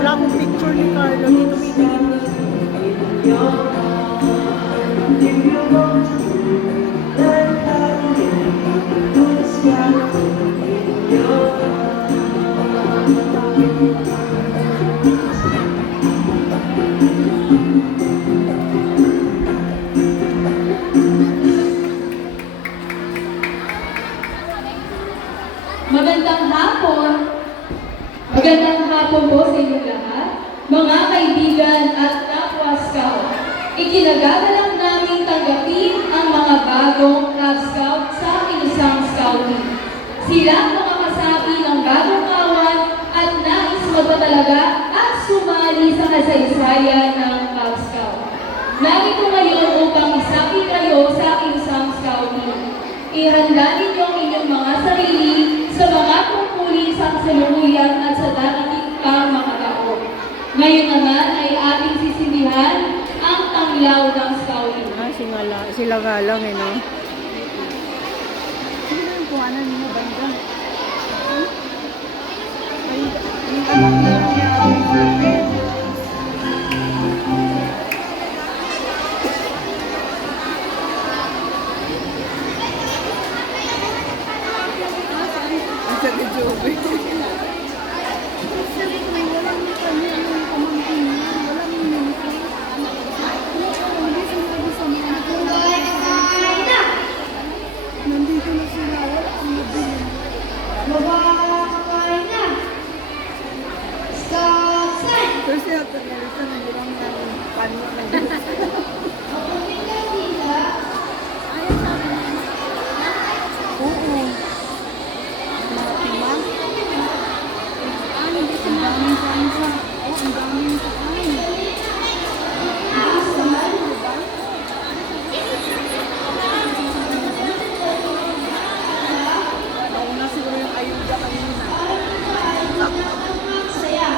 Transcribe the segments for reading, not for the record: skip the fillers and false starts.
Wala akong picture ni Carlo. Hindi tumitingin dito. Magandang hapon. Magandang hapon po sa inyong lahat, mga kaibigan at kapwa Scout. Ikinagagalak namin tanggapin ang mga bagong Cub Scout sa Kilusang Scouting. Sila ang mga kasapi ng bagong kawan at nais magpatalaga at sumali sa kasaysayan ng Cub Scout. Narito ngayon upang isapi kayo sa Kilusang Scouting. Ihanda ninyo ang inyong mga sarili sa mga tungkulin sa kasalukuyan at sa darating pang mga taon. Ngayon naman ay ating sisindihan ang tanglaw ng Scouting. Sila nga lang eh, no? Sino yung kuhanan niya, banda? Ay, yung anak na niya, sa Jobe. Nandito na sila. Wala ang mabili. Mabakakain na! Stop sign! Kasi ito na ito na yung paano na dito. Oo. Mga pima. Ang daming kansa. Oh, ang daming kain. Nauna siguro yung ayuda kanina. Saya!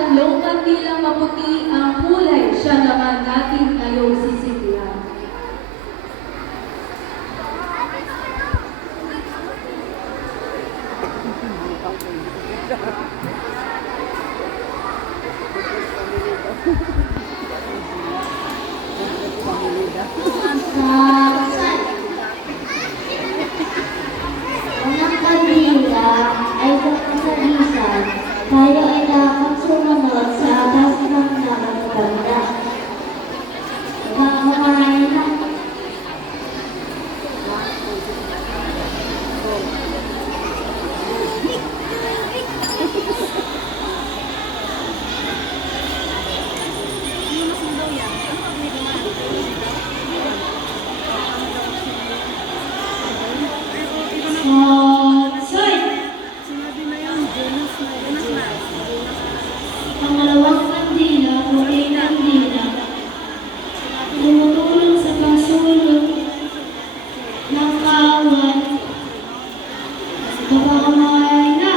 tatlong kandilang maputi ang kulay, siya naman natin ngayong sisiklan. Unang kanila ay pagkasabisan, tayo ay dapat sumunod sa atas ng nakatanda. Mamamahay na. Sinabi na yan, Jonas na. Pangalawang kandila, puting kandila. Tumutulong sa pagsulong ng kawan. Mamamahay na.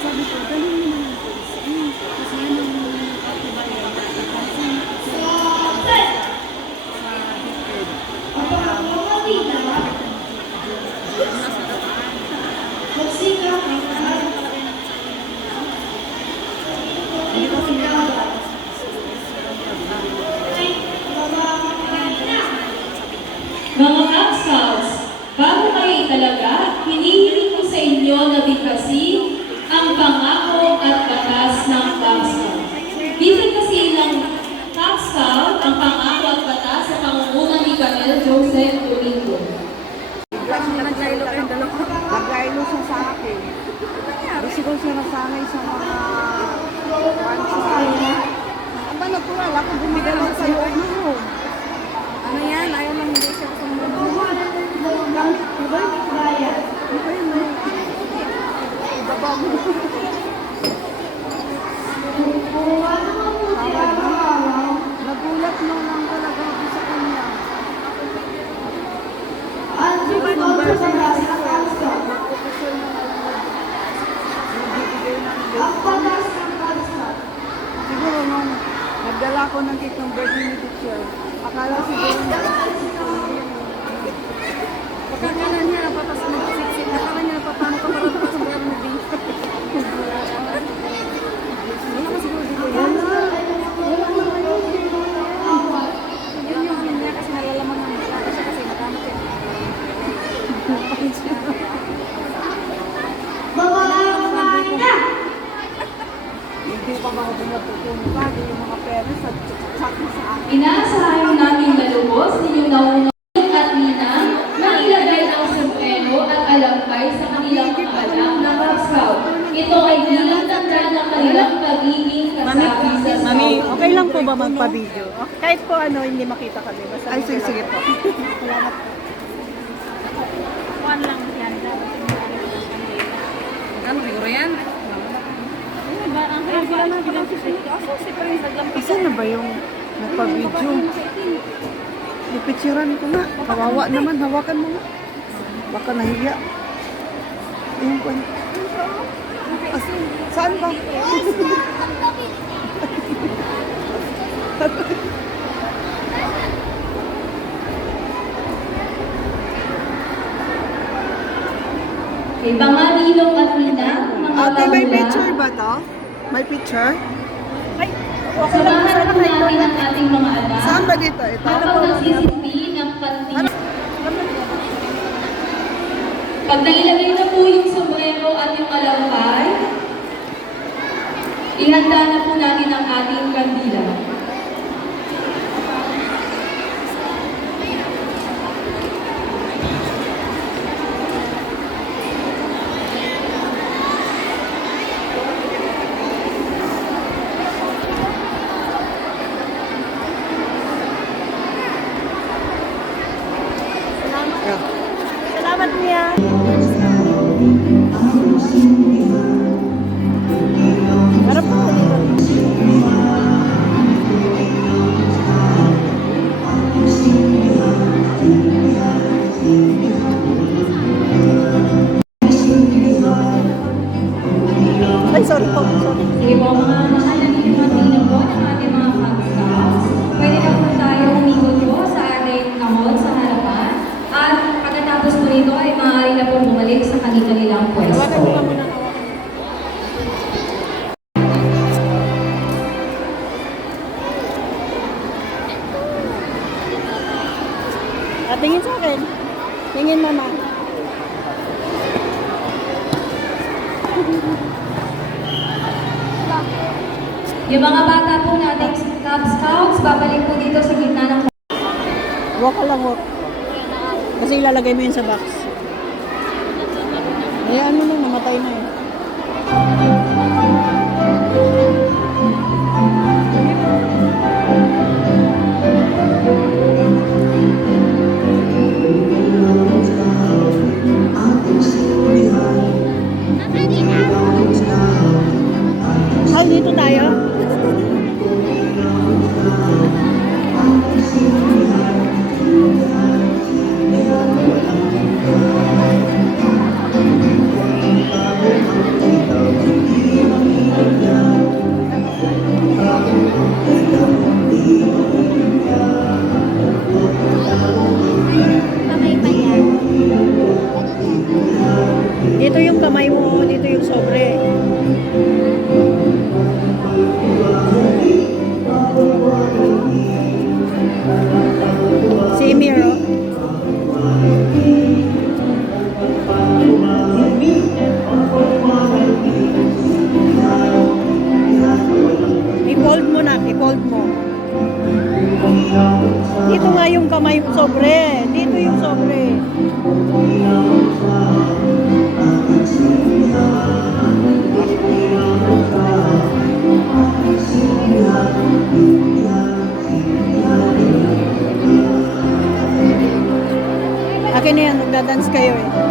Sabi ko, galing mo naman po. Kasi yan ang katibayan. Ang pangatlong kandila, magsikap at Mga Cub Scouts, bago kayo italaga, hinihiling ko sa inyo na bigkasin ang pangako at batas ng Cub Scout. Bilang kasi ng Cub Scout ang pangako at batas sa pangunguna ni Colonel Joseph Domingo. Naglaylo siya sa akin. Di siguro siya nasanay sa mga Aba, natural. Ako gumagalaw sa loob ng room. Ano yan? Ayaw lang hindi siya sumunod. Ibaba mo. Nagulat mo lang talaga ako sa kanya. Siguro nung nagdala ko ng cake ng birthday ni teacher, akala siguro na pagkakala niya, papas nagsiksik, akala niya paano ka parang pasombrero na din. Wala ka siguro dito yan. Yun yung ano niya kasi nalalaman ng masyado siya kasi nakamot siya. mamamahay na. Hindi pa ba ako pinatutulong lagi yung mga parents at chat mo sa akin. Inaasahan namin na lubos ninyong naunang at ninang na ilagay ang sombrero at alampay sa kanilang mga anak na Cub Scout. Ito ay bilang tanda ng kanilang pagiging kasabi sa Scout. Mami, okay lang po ba magpa-video? Kahit po ano, hindi makita kami. Basta ay, sige po. Salamat po. One lang yan. Ano siguro yan? Ang kaya na bilang susunod. Aso si Prince naglampas. Isa na ba yung nagpa-video? Ipicturean ko nga. Kawawa naman. Hawakan mo nga. Baka nahiya. Ayun po. Saan ba? Kay mga ninong at ninang, mga Ate, may lagula, picture ba to? May picture? Ay, samahan po natin ang ating mga anak Saan ba dito? Ito? habang nagsisisi ng kantin. Pag nailagay na po yung sombrero at yung alampay, ihanda na po natin ang ating kandila. Salamat niya. Harap po dito. sorry po. Sorry. Sige po, mga nakikinig na po ng ating mga Cub Scouts. Pwede na po tayo umikot po sa ating kahon sa harapan. At pagkatapos po nito ay maaari na po bumalik sa kanilang Hawakan mo ka pwesto. muna. Tingin sa akin. Tingin mama. Yung mga bata po nating Cub Scouts, babalik po dito sa gitna ng Walk ka lang, walk. Kasi ilalagay mo yun sa box. Ayan mo nung namatay na eh. Hal, dito tayo. Dito yung kamay mo, dito yung sobre. Si Miro. I-fold mo na, i-fold mo. Dito nga yung kamay sobre. Dito yung sobre. Akin na yan, magdadance kayo eh.